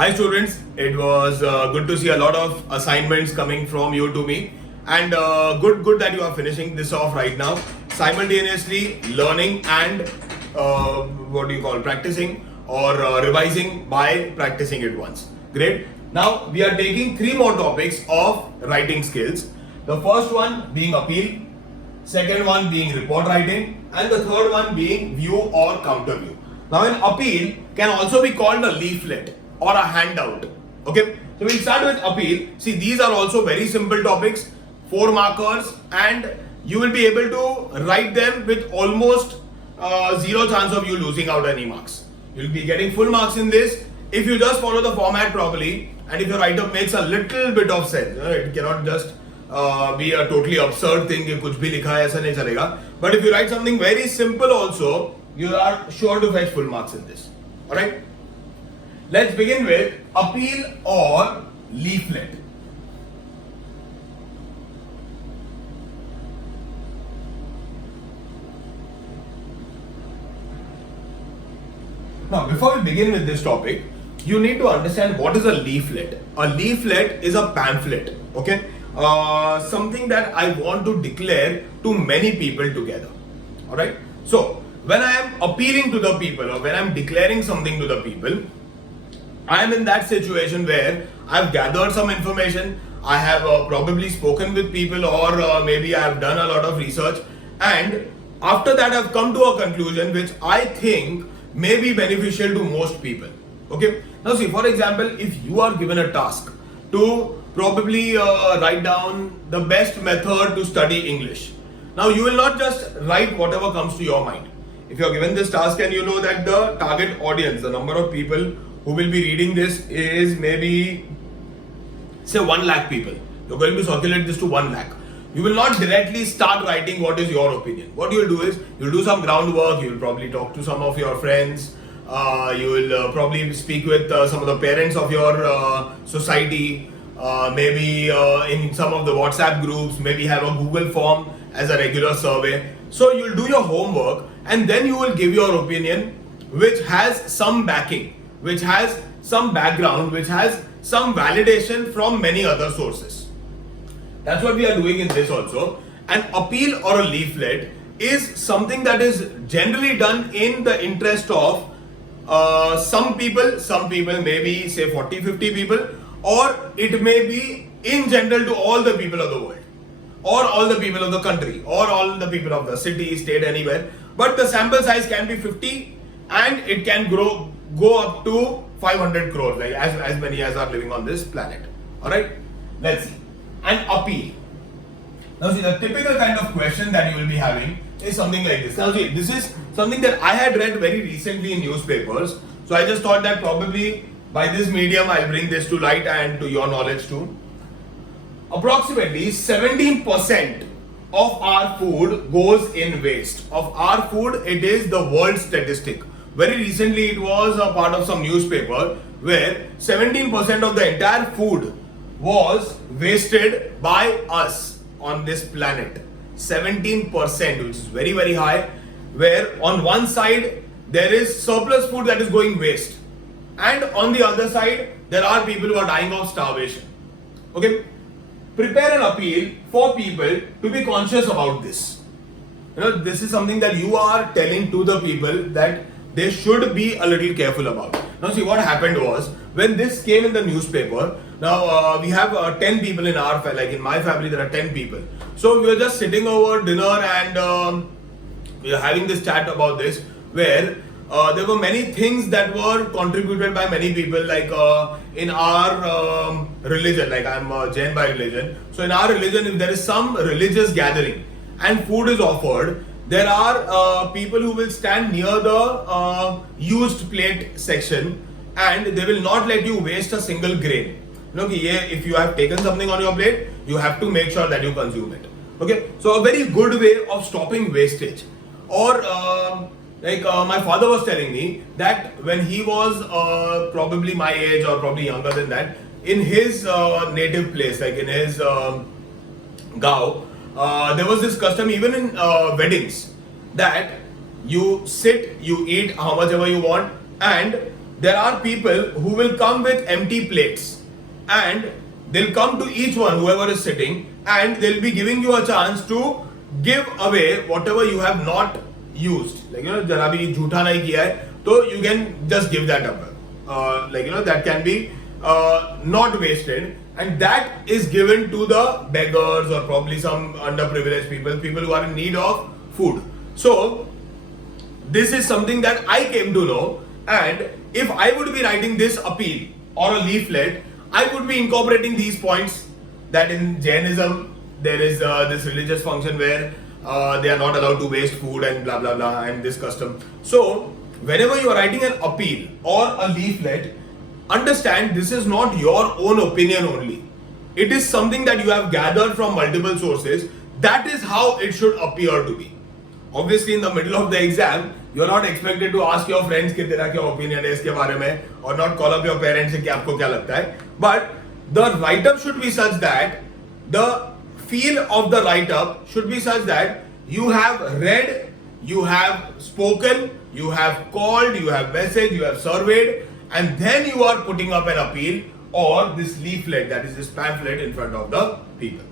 Hi students, it was good to see a lot of assignments coming from you to me, and good that you are finishing this off right now, simultaneously learning and practicing or revising by practicing it once. Great. Now we are taking three more topics of writing skills. The first one being appeal, second one being report writing, and the third one being view or counter view. Now an appeal can also be called a leaflet or a handout. Okay, so we'll start with appeal. See, these are also very simple topics, 4 markers, and you will be able to write them with almost zero chance of you losing out any marks. You'll be getting full marks in this if you just follow the format properly and if your write-up makes a little bit of sense. It cannot just be a totally absurd thing कि कुछ भी लिखा है ऐसा नहीं चलेगा. But if you write something very simple also, you are sure to fetch full marks in this. Alright? Let's begin with appeal or leaflet. Now, before we begin with this topic, you need to understand what is a leaflet. A leaflet is a pamphlet, okay? Something that I want to declare to many people together, alright? So, when I am appealing to the people or when I am declaring something to the people, I am in that situation where I have gathered some information, I have probably spoken with people or maybe I have done a lot of research, and after that I have come to a conclusion which I think may be beneficial to most people. Okay. Now see, for example, if you are given a task to probably write down the best method to study English. Now you will not just write whatever comes to your mind. If you are given this task and you know that the target audience, the number of people who will be reading this is maybe say 1 lakh people. You're going to circulate this to 1 lakh. You will not directly start writing what is your opinion. What you will do is, you will do some groundwork, you will probably talk to some of your friends, you will probably speak with some of the parents of your society, maybe in some of the WhatsApp groups, maybe have a Google form as a regular survey. So you will do your homework and then you will give your opinion which has some backing, which has some background, which has some validation from many other sources. That's what we are doing in this also. An appeal or a leaflet is something that is generally done in the interest of some people maybe say 40-50 people, or it may be in general to all the people of the world, or all the people of the country, or all the people of the city, state, anywhere. But the sample size can be 50 and it can go up to 500 crores, like as many as are living on this planet. Alright, let's see. An appeal. Now see, the typical kind of question that you will be having is something like this. Now see, this is something that I had read very recently in newspapers. So I just thought that probably by this medium I'll bring this to light and to your knowledge too. Approximately 17% of our food goes in waste. Of our food, it is the world statistic. Very recently it was a part of some newspaper where 17% of the entire food was wasted by us on this planet. 17%, which is very, very high, where on one side there is surplus food that is going waste, and on the other side there are people who are dying of starvation. Okay, prepare an appeal for people to be conscious about this. This is something that you are telling to the people that they should be a little careful about. Now see, what happened was, when this came in the newspaper, now we have 10 people in our family, like in my family there are 10 people. So we were just sitting over dinner and we were having this chat about this, where there were many things that were contributed by many people, like in our religion, like I'm Jain by religion. So in our religion, if there is some religious gathering and food is offered, there are people who will stand near the used plate section and they will not let you waste a single grain. If you have taken something on your plate, you have to make sure that you consume it. Okay, so a very good way of stopping wastage. Or my father was telling me that when he was probably my age or probably younger than that, in his native place, like in his Gao, there was this custom even in weddings that you sit, you eat how much ever you want, and there are people who will come with empty plates and they'll come to each one, whoever is sitting, and they'll be giving you a chance to give away whatever you have not used. Like, जरा भी झूठा नहीं किया है, तो you can just give that away. That can be not wasted, and that is given to the beggars or probably some underprivileged people who are in need of food. So this is something that I came to know, and if I would be writing this appeal or a leaflet, I would be incorporating these points, that in Jainism there is this religious function where they are not allowed to waste food and blah blah blah, and this custom. So whenever you are writing an appeal or a leaflet, understand this is not your own opinion only. It is something that you have gathered from multiple sources. That is how it should appear to be. Obviously, in the middle of the exam, you are not expected to ask your friends कि तेरा क्या opinion है इसके बारे में, or not call up your parents कि आपको क्या लगता है. But the write-up should be such that the feel of the write-up should be such that you have read, you have spoken, you have called, you have messaged, you have surveyed, and then you are putting up an appeal or this leaflet, that is this pamphlet, in front of the people.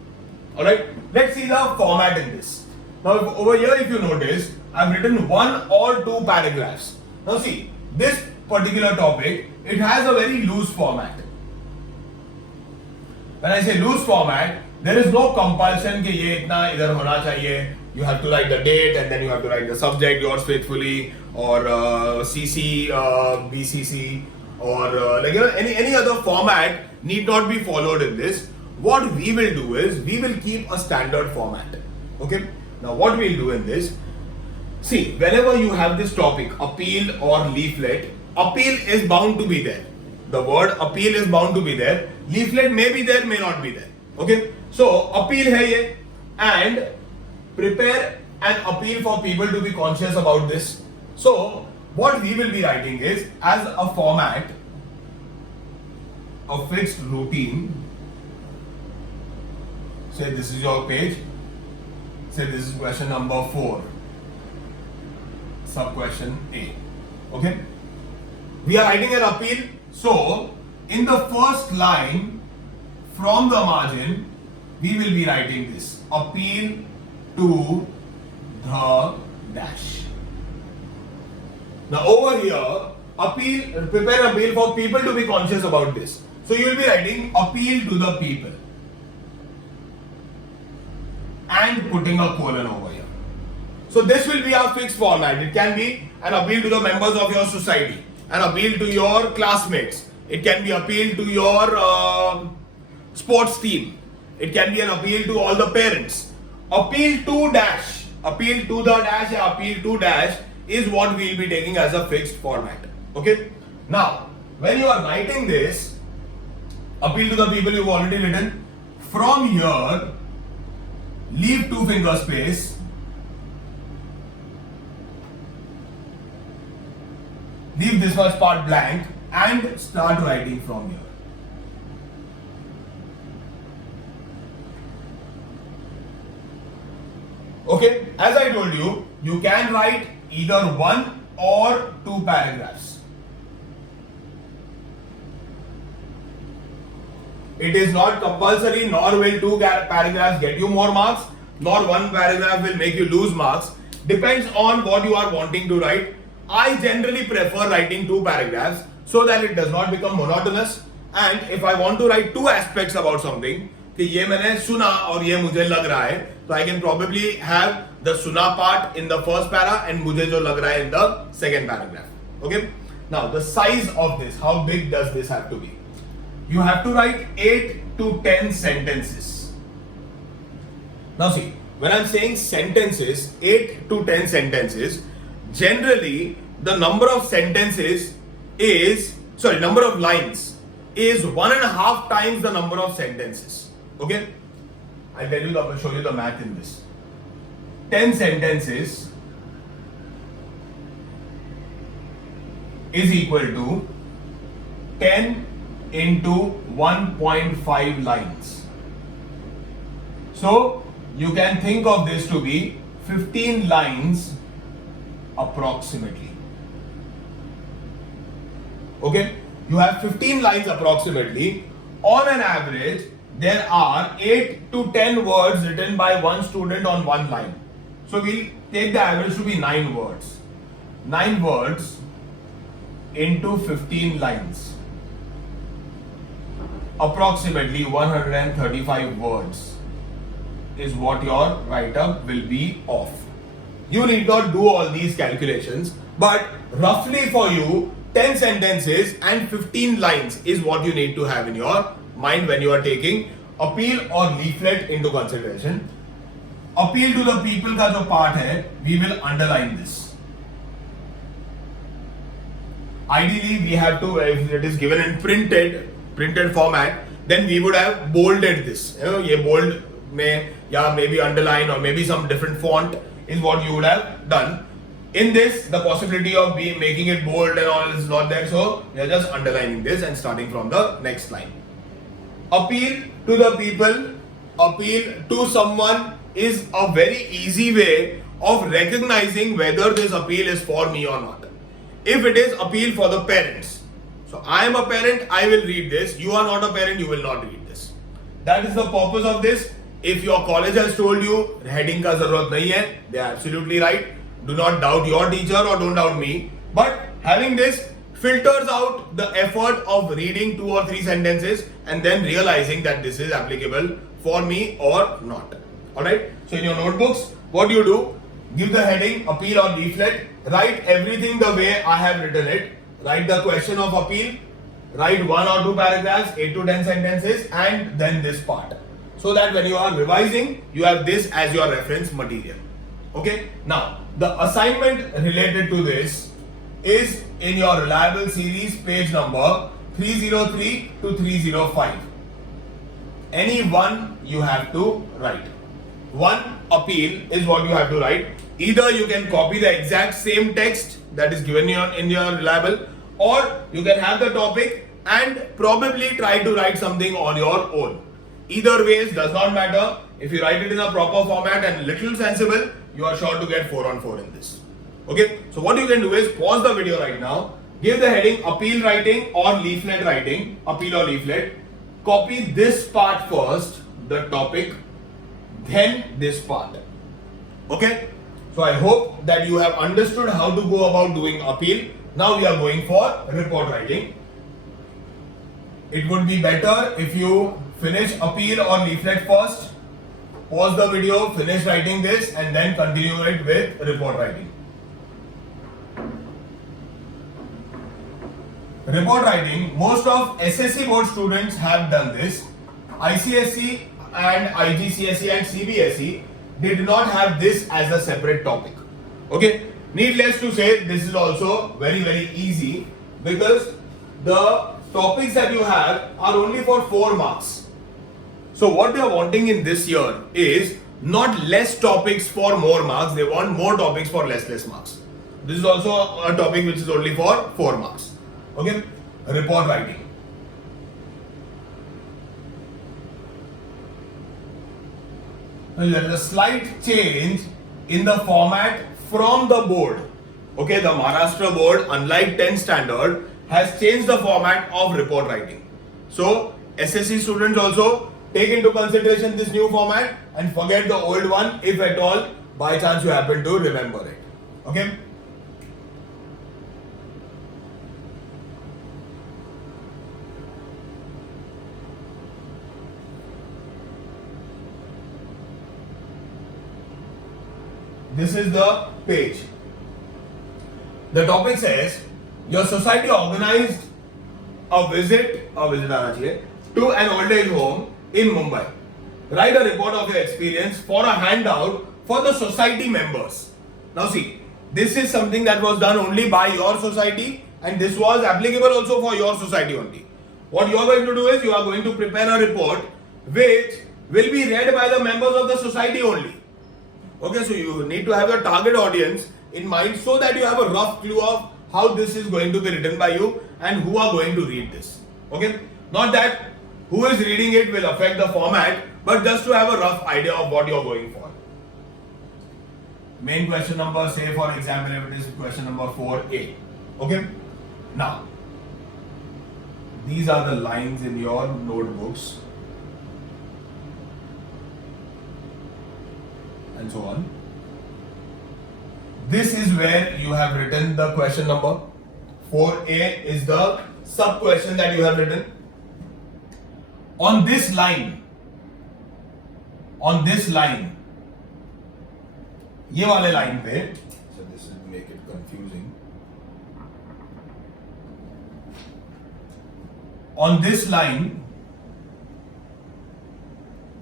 Alright, let's see the format in this. Now over here, if you notice, I've written 1 or 2 paragraphs. Now see, this particular topic, it has a very loose format. When I say loose format, there is no compulsion कि ये इतना इधर होना चाहिए. You have to write the date and then you have to write the subject, yours faithfully, or CC, BCC, or any other format need not be followed in this. What we will do is we will keep a standard format. Okay. Now what we'll do in this, see, whenever you have this topic, appeal or leaflet, appeal is bound to be there. The word appeal is bound to be there. Leaflet may be there, may not be there. Okay. So appeal hai ye, and prepare an appeal for people to be conscious about this. So what we will be writing is, as a format, a fixed routine. Say this is your page. Say this is question number 4. Sub question A. Okay. We are writing an appeal. So in the first line from the margin, we will be writing this appeal to the dash. Now over here, appeal, prepare appeal for people to be conscious about this. So you will be writing appeal to the people and putting a colon over here. So this will be our fixed format. It can be an appeal to the members of your society, an appeal to your classmates. It can be appeal to your sports team. It can be an appeal to all the parents. Appeal to dash, appeal to the dash, or appeal to dash is what we will be taking as a fixed format. Okay. Now, when you are writing this, appeal to the people you've already written, from here, leave 2 finger space, leave this much part blank, and start writing from here. Okay, as I told you, you can write either 1 or 2 paragraphs. It is not compulsory, nor will 2 paragraphs get you more marks, nor 1 paragraph will make you lose marks. Depends on what you are wanting to write. I generally prefer writing 2 paragraphs so that it does not become monotonous. And if I want to write 2 aspects about something, कि ये मैंने सुना और ये मुझे लग रहा है, तो I can probably have the suna part in the first para and मुझे जो लग रहा है in the second paragraph. Okay. Now the size of this, how big does this have to be? You have to write 8 to 10 sentences. Now see, when I'm saying sentences, 8 to 10 sentences, generally the number of sentences is, number of lines is 1.5 times the number of sentences. Okay? I'll show you the math in this. 10 sentences is equal to 10 into 1.5 lines. So you can think of this to be 15 lines approximately. Okay, you have 15 lines approximately. On an average, there are 8 to 10 words written by one student on one line. So we'll take the average to be 9 words. 9 words into 15 lines. Approximately 135 words is what your write-up will be of. You need not do all these calculations, but roughly for you, 10 sentences and 15 lines is what you need to have in your mind when you are taking appeal or leaflet into consideration. Appeal to the people का जो part है, we will underline this. Ideally, we have to, if it is given in printed format, then we would have bolded this. You know, ये bold में या maybe underline or maybe some different font is what you would have done. In this, the possibility of making it bold and all is not there, so we are just underlining this and starting from the next line. Appeal to the people, appeal to someone is a very easy way of recognizing whether this appeal is for me or not. If it is appeal for the parents, so I am a parent, I will read this. You are not a parent, you will not read this. That is the purpose of this. If your college has told you heading का जरूरत नहीं है, they are absolutely right. Do not doubt your teacher or don't doubt me. But having this filters out the effort of reading 2 or 3 sentences and then realizing that this is applicable for me or not. Alright? So in your notebooks, what you do? Give the heading, appeal or leaflet. Write everything the way I have written it. Write the question of appeal. Write 1 or 2 paragraphs, 8 to 10 sentences, and then this part. So that when you are revising, you have this as your reference material. Okay? Now, the assignment related to this is in your reliable series page number 303 to 305. Any one you have to write. One appeal is what you have to write. Either you can copy the exact same text that is given in your reliable, or you can have the topic and probably try to write something on your own. Either ways does not matter. If you write it in a proper format and little sensible, you are sure to get 4 on 4 in this. Okay, so what you can do is pause the video right now, give the heading appeal writing or leaflet writing, appeal or leaflet, copy this part first, the topic, then this part. Okay, so I hope that you have understood how to go about doing appeal. Now we are going for report writing. It would be better if you finish appeal or leaflet first, pause the video, finish writing this, and then continue it with report writing. Report writing, most of SSC board students have done this. ICSE and IGCSE and CBSE did not have this as a separate topic. Okay, needless to say, this is also very easy because the topics that you have are only for 4 marks. So what they are wanting in this year is not less topics for more marks, they want more topics for less marks. This is also a topic which is only for 4 marks. Okay, report writing. There is a slight change in the format from the board. Okay, the Maharashtra board, unlike 10th standard, has changed the format of report writing. So SSC students also take into consideration this new format and forget the old one if at all by chance you happen to remember it. Okay. This is the page. The topic says your society organized a visit आना चाहिए, to an old age home in Mumbai. Write a report of your experience for a handout for the society members. Now see, this is something that was done only by your society and this was applicable also for your society only. What you are going to do is you are going to prepare a report which will be read by the members of the society only. Okay, so you need to have your target audience in mind so that you have a rough clue of how this is going to be written by you and who are going to read this. Okay, not that who is reading it will affect the format, but just to have a rough idea of what you are going for. Main question number, say for example, if it is question number 4A. Okay, now these are the lines in your notebooks and so on. This is where you have written the question number. 4A is the sub question that you have written. On this line, ये वाले line पे, so this will make it confusing. On this line,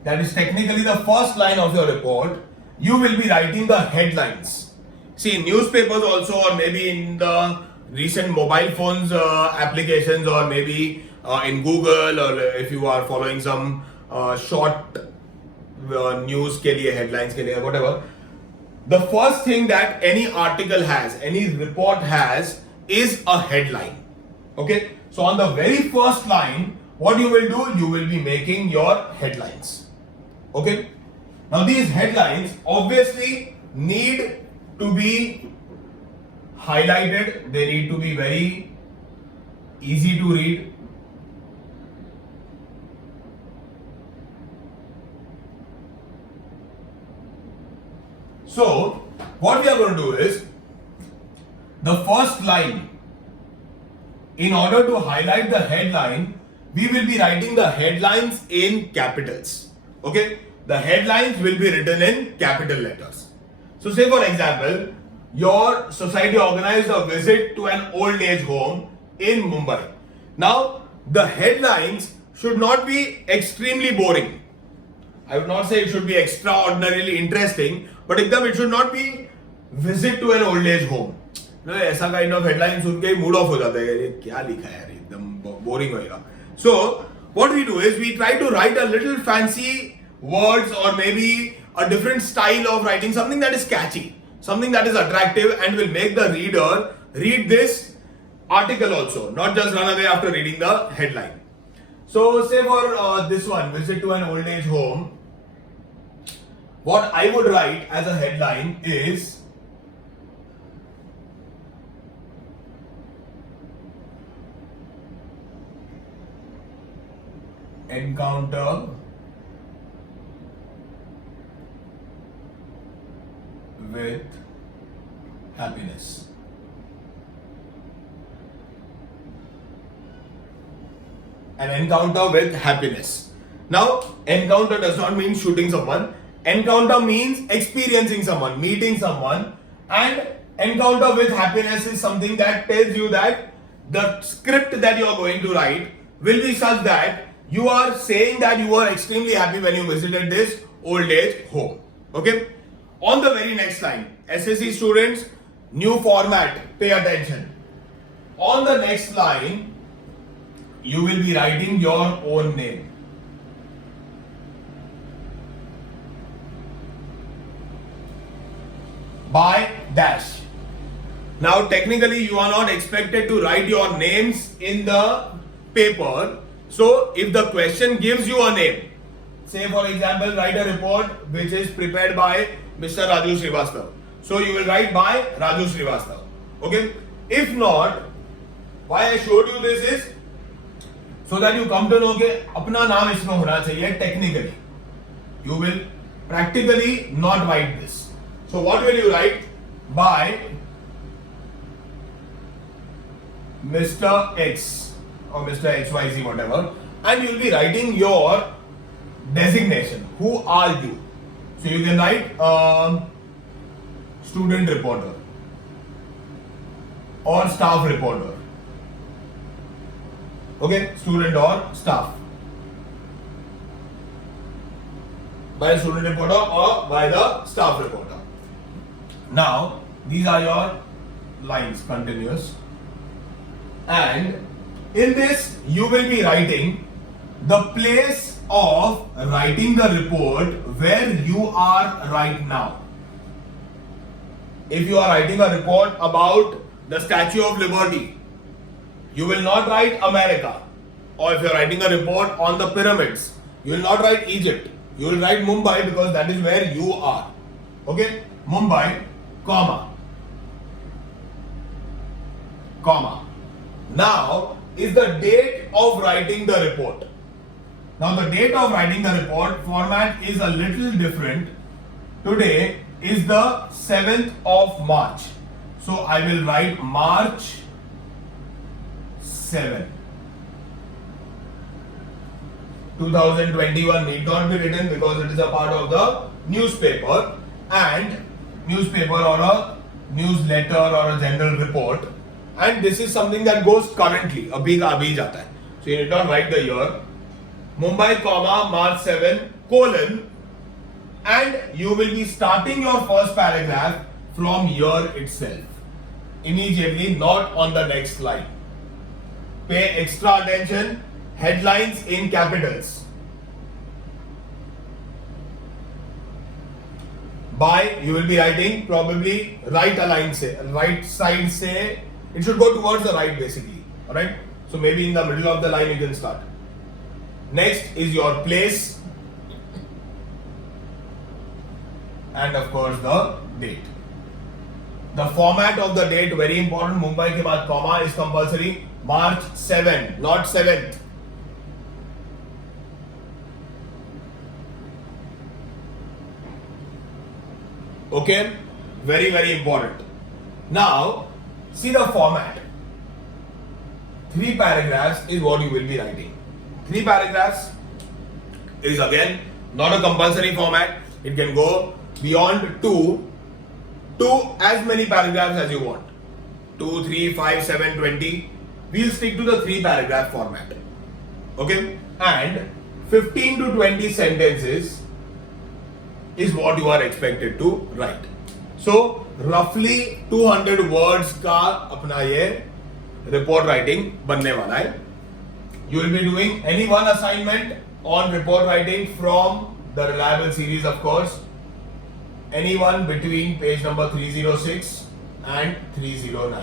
that is technically the first line of your report, you will be writing the headlines. See, in newspapers also, or maybe in the recent mobile phones applications, or maybe in Google, or if you are following some short news के लिए, headlines के लिए, whatever, the first thing that any article has, any report has, is a headline. Okay, so on the very first line, what you will do, you will be making your headlines. Okay, now these headlines obviously need to be highlighted, they need to be very easy to read. So what we are going to do is, the first line, in order to highlight the headline, we will be writing the headlines in capitals. Okay, the headlines will be written in capital letters. So say for example, your society organized a visit to an old age home in Mumbai. Now the headlines should not be extremely boring. I would not say it should be extraordinarily interesting, but एकदम it should not be visit to an old age home. ऐसा kind of headline सुन के mood off हो जाता है, ये क्या लिखा है यार, एकदम बोरिंग होएगा. So what we do is we try to write a little fancy words, or maybe a different style of writing, something that is catchy, something that is attractive and will make the reader read this article also, not just run away after reading the headline. So say for this one, visit to an old age home, what I would write as a headline is, encounter with happiness. An encounter with happiness. Now, encounter does not mean shooting someone. Encounter means experiencing someone, meeting someone, and encounter with happiness is something that tells you that the script that you are going to write will be such that you are saying that you are extremely happy when you visited this old age home. Okay? On the very next line, SSC students, new format, pay attention. On the next line, you will be writing your own name. By dash. Now technically you are not expected to write your names in the paper. So if the question gives you a name, say for example, write a report which is prepared by Mr. Raju Srivastava. So you will write by Raju Srivastava. Okay? If not, why I showed you this is so that you come to know कि अपना नाम इसमें होना चाहिए technically. You will practically not write this. So what will you write? By Mr. X or Mr. XYZ, whatever, and you will be writing your designation. Who are you? So you can write student reporter or staff reporter. Okay, student or staff. By the student reporter or by the staff reporter. Now, these are your lines, continuous. And in this, you will be writing the place of writing the report where you are right now. If you are writing a report about the Statue of Liberty, you will not write America. Or if you are writing a report on the pyramids, you will not write Egypt. You will write Mumbai because that is where you are. Okay? Mumbai, comma. Now, is the date of writing the report. Now the date of writing the report format is a little different. Today is the 7th of March. So I will write March 7. 2021 need not be written because it is a part of the newspaper, and newspaper or a newsletter or a general report, and this is something that goes currently, abhi ka abhi jata hai. So you need not write the year. Mumbai, comma, March 7, colon, and you will be starting your first paragraph from here itself. Immediately, not on the next line. Pay extra attention. Headlines in capitals. By, you will be writing probably right aligned say, right side say, it should go towards the right basically. Alright? So maybe in the middle of the line you can start. Next is your place. And of course the date. The format of the date, very important. Mumbai ke baad comma is compulsory. March 7, not 7th. Okay, very, very important. Now, see the format. 3 paragraphs is what you will be writing. 3 paragraphs is again not a compulsory format. It can go beyond 2 to as many paragraphs as you want. 2, 3, 5, 7, 20. We'll stick to the 3 paragraph format. Okay, and 15 to 20 sentences is what you are expected to write. So roughly 200 words का अपना ये report writing बनने वाला है. You will be doing any one assignment on report writing from the Reliable series, of course. Any one between page number 306 and 309.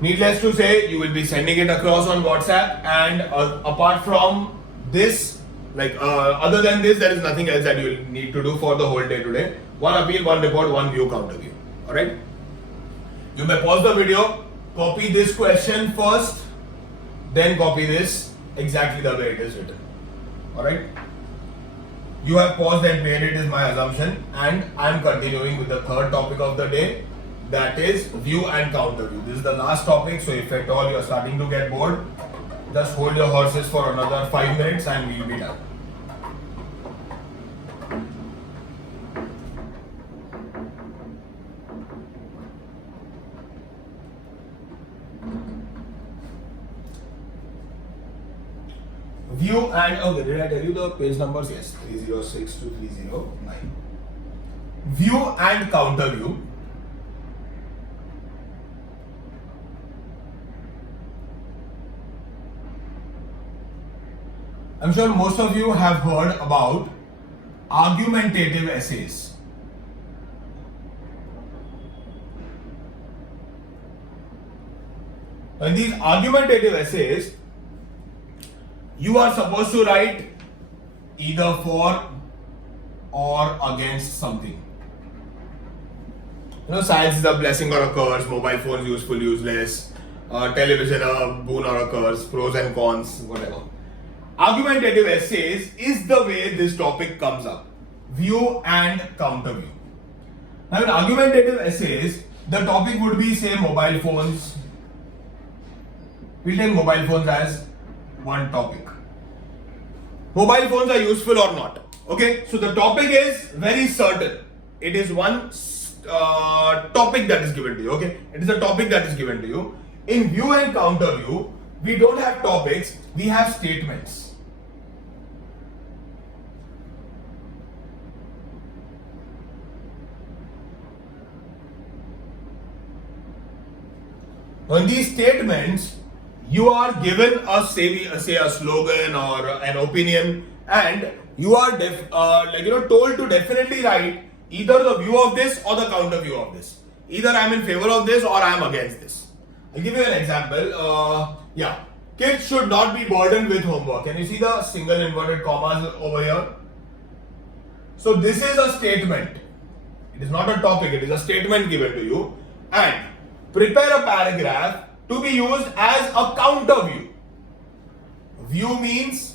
Needless to say, you will be sending it across on WhatsApp, and apart from this, other than this, there is nothing else that you will need to do for the whole day today. One appeal, one report, one view, counter view. Alright? You may pause the video, copy this question first, then copy this exactly the way it is written. Alright? You have paused and made it is my assumption, and I am continuing with the third topic of the day, that is view and counter view. This is the last topic, so if at all you are starting to get bored, just hold your horses for another 5 minutes and we'll be done. View and, okay, did I tell you the page numbers? Yes, 306 to 309. View and counter view. I'm sure most of you have heard about argumentative essays. In these argumentative essays, you are supposed to write either for or against something. You know, science is a blessing or a curse, mobile phones useful, useless, television a boon or a curse, pros and cons, whatever. Argumentative essays is the way this topic comes up. View and counter view. Now in argumentative essays, the topic would be, say, mobile phones. We'll take mobile phones as one topic. Mobile phones are useful or not. Okay, so the topic is very certain. It is one topic that is given to you. Okay, it is a topic that is given to you. In view and counter view, we don't have topics, we have statements. On these statements, you are given a say a slogan or an opinion, and you are told to definitely write either the view of this or the counter view of this. Either I am in favor of this or I am against this. I'll give you an example. Kids should not be burdened with homework. Can you see the single inverted commas over here? So this is a statement. It is not a topic, it is a statement given to you. And prepare a paragraph to be used as a counter view. View means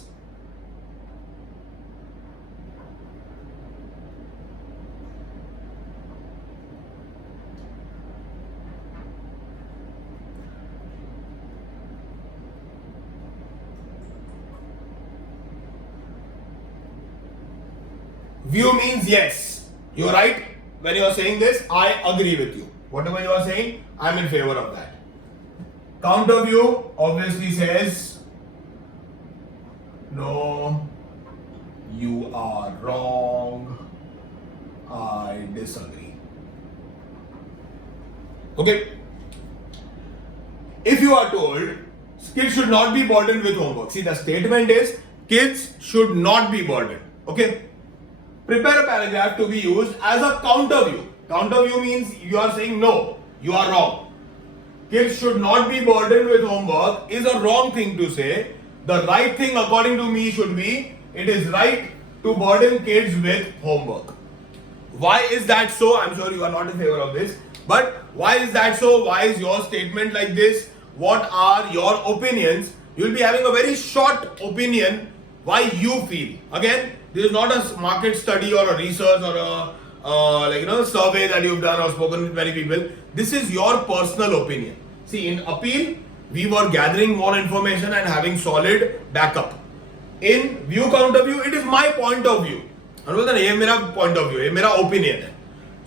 yes. You're right. When you are saying this, I agree with you. Whatever you are saying, I'm in favor of that. Counter view obviously says, no, you are wrong. I disagree. Okay. If you are told kids should not be burdened with homework, see, the statement is kids should not be burdened. Okay. Prepare a paragraph to be used as a counter view. Counter view means you are saying no, you are wrong. Kids should not be burdened with homework is a wrong thing to say. The right thing according to me should be, it is right to burden kids with homework. Why is that so? I'm sure you are not in favor of this. But why is that so? Why is your statement like this? What are your opinions? You will be having a very short opinion why you feel. Again, this is not a market study or a research or a survey that you've done or spoken with many people. This is your personal opinion. See, in appeal, we were gathering more information and having solid backup. In view counter view, it is my point of view. ये मेरा point of view, ये मेरा opinion है.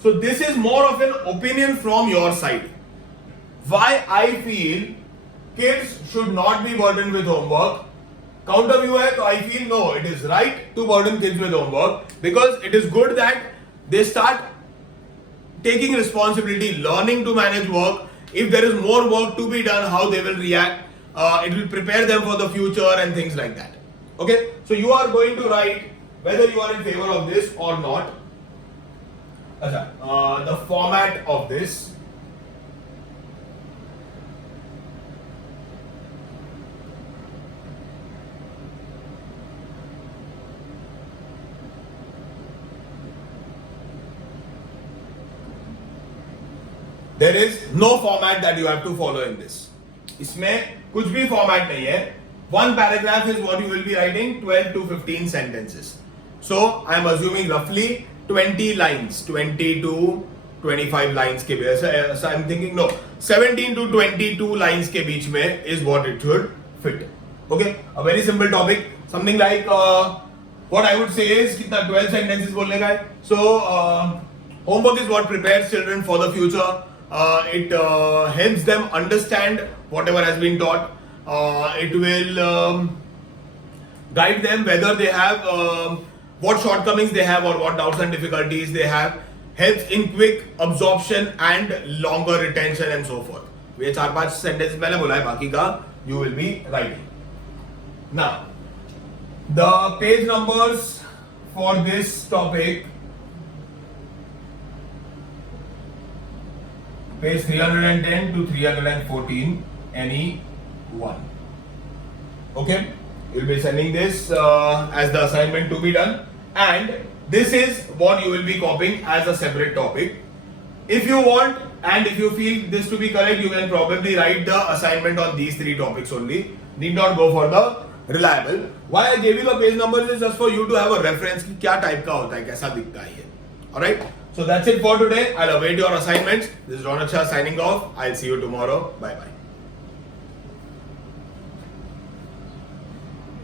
So this is more of an opinion from your side. Why I feel kids should not be burdened with homework. Counter view है, तो I feel no, it is right to burden kids with homework because it is good that they start taking responsibility, learning to manage work. If there is more work to be done, how they will react. It will prepare them for the future and things like that. Okay, so you are going to write whether you are in favor of this or not. The format of this. There is no format that you have to follow in this. इसमें कुछ भी format नहीं है. One paragraph is what you will be writing, 12 to 15 sentences. So I am assuming roughly 20 lines, 20 to 25 lines के बीच. So I am thinking no, 17 to 22 lines के बीच में is what it should fit. Okay, a very simple topic. Something like what I would say is कितना 12 sentences बोलने का है. So homework is what prepares children for the future. It helps them understand whatever has been taught. It will guide them whether they have what shortcomings they have or what doubts and difficulties they have. Helps in quick absorption and longer retention and so forth. ये 4-5 sentences मैंने बोला है, बाकी का you will be writing. Now, the page numbers for this topic. Page 310 to 314, any one. Okay, you'll be sending this as the assignment to be done, and this is what you will be copying as a separate topic. If you want and if you feel this to be correct, you can probably write the assignment on these 3 topics only. Need not go for the reliable. Why I gave you the page numbers is just for you to have a reference कि क्या type का होता है, कैसा दिखता है ये. Alright. So that's it for today. I'll await your assignments. This is Ronak Shah signing off. I'll see you tomorrow. Bye bye.